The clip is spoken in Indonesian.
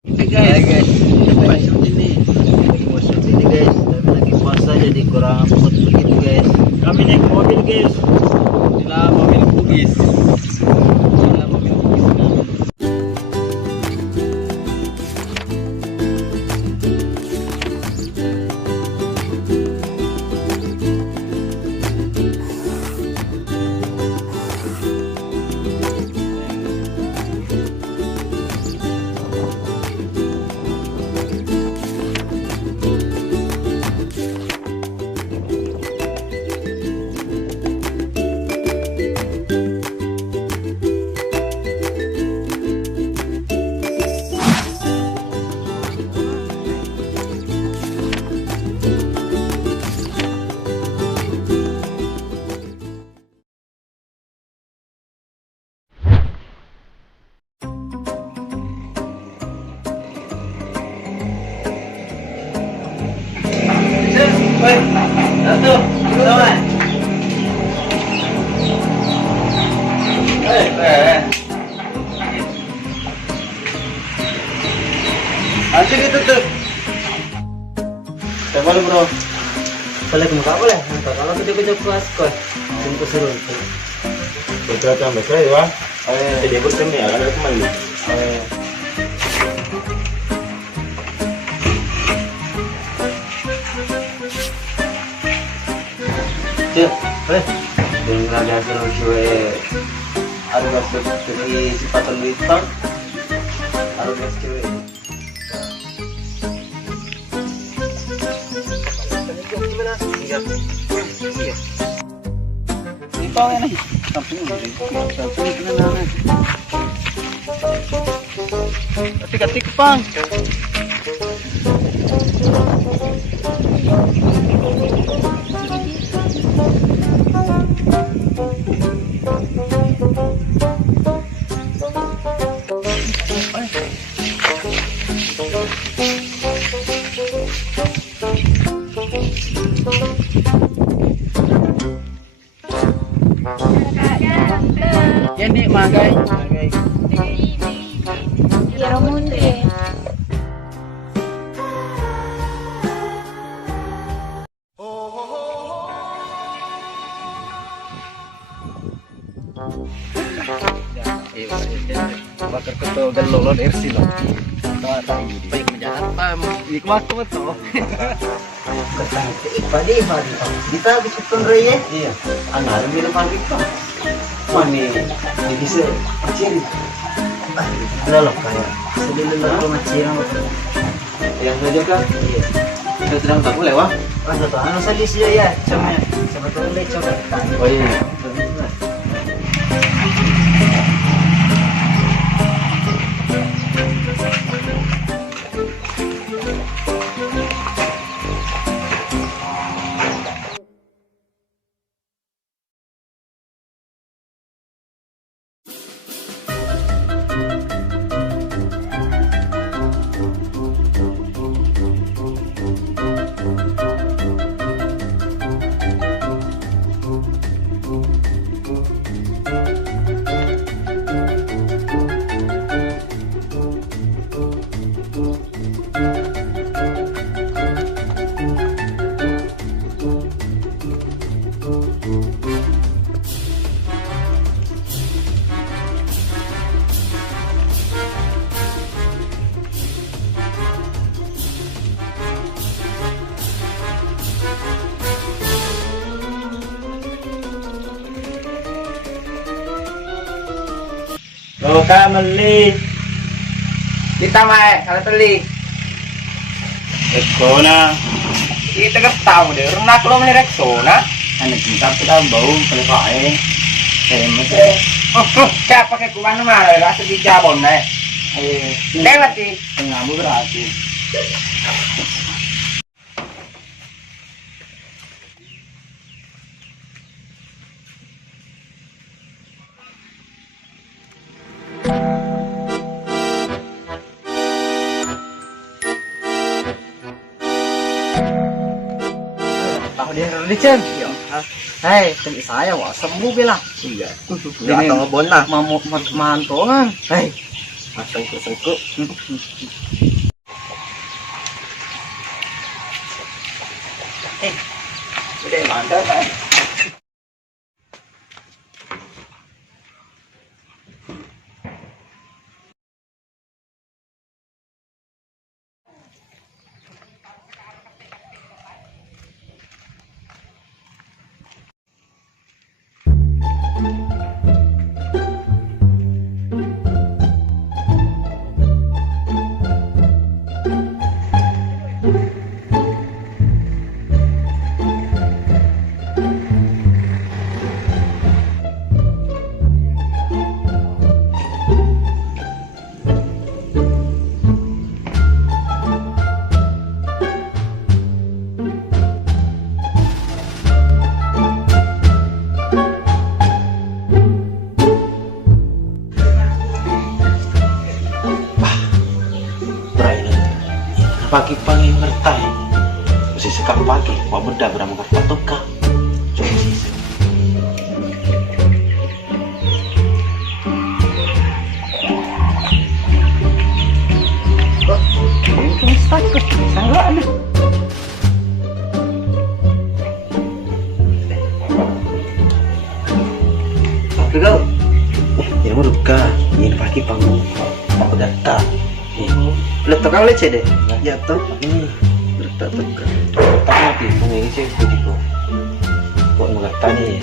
Oke guys, siapa ini? Puasa sini guys, tapi lagi puasa jadi kurang mood begitu guys. Kami naik mobil guys. Inilah mobil Bugis. Inilah mobil Bugis. Woi, satu, teman. Nanti gitu tuh. Coba lu bro. Boleh muka boleh. Kalau kita kerja kelas kos, untuk seru. Betul tambah saya wah. Jadi bertemu ya ada teman nih. Cek, dengan ada seru cewek. Ada basket dari sepatu hitam. Ada basket cewek. Ito yan ay. Katik-katik pang. Ini magai. Ramonde. Bakar keto galolon RC lo. Baik menjalan pam. Ikmat ko to. Padi. Kita bisa tunrai ya? Iya. Anak minum pabrik pa. Mani bisa kecil. Lolok kayak. Sedih lolok macam yang saja kan? Iya. Kita sedang tak boleh wah. Wah, satu anu salis ya. Cuma sebetulnya coba. Oh iya. Loka meli. Kita mai kalau teli. Rekona. Kita ketau deh. Renak lo meli reksona. Ane kita bau pada kae. Hemat. Siapa pakai kuman mah? Rasa di jabon deh. Lewat sih. Ngamu berarti. Tahu dia religion. Hei, tadi saya wah sembuh bilang. Iya. Ini Atau ngebon lah. mau mantongan. Hei, Sengkuk. Udah mantap kan? Pagi-pagi ngertai mesti sekap pagi mau benda beramu berpatoka Mungkin takut salah nih. Tapi kau, ya mau duka ini pagi panggung mau datang letak kau leceh deh. Jatuh. ini Letak tekan. tapi mati mengisi begitu kok nggak tani